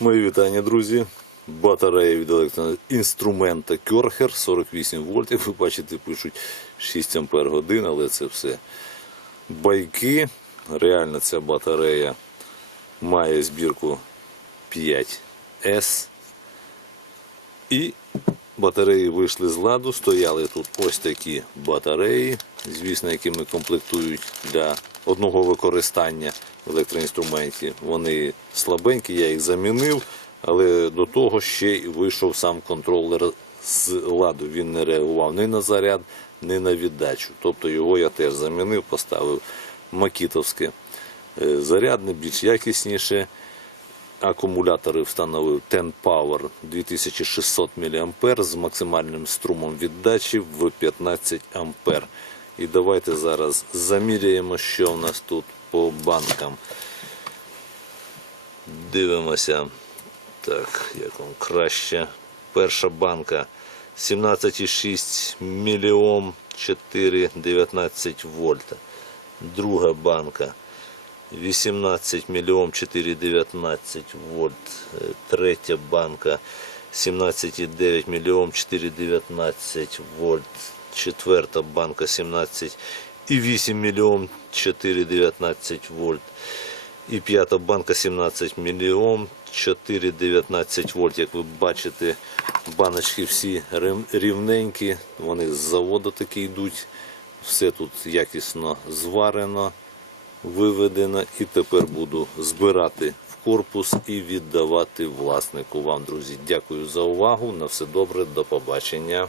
Мої вітання, друзі. Батарея від електроінструмента Керхер 48 вольт. Як ви бачите, пишуть 6 ампер годин, але це все байки. Реально ця батарея має збірку 5С. І батареї вийшли з ладу. Стояли тут ось такі батареї, звісно, якими комплектують для одного використання електроінструменті. Вони слабенькі, я їх замінив, але до того ще й вийшов сам контролер з ладу. Він не реагував ні на заряд, ні на віддачу. Тобто його я теж замінив, поставив макітовське е, зарядне, більш якісніше. Акумулятори встановив Ten Power 2600 мА з максимальним струмом віддачі в 15 А. І давайте зараз заміряємо, що в нас тут по банкам. Дивимося. Так, як вам краще. Перша банка 17,6 мільйон 4,19 вольта. Друга банка 18 мільйон 419 вольт. Третя банка 17,9 мільйон 419 вольт. Четверта банка 17,8 мільйон 419 вольт. І п'ята банка 17 мільйон 419 вольт. Як ви бачите, баночки всі рівненькі, вони з заводу такі йдуть. Все тут якісно зварено виведено і тепер буду збирати в корпус і віддавати власнику вам, друзі. Дякую за увагу. На все добре, до побачення.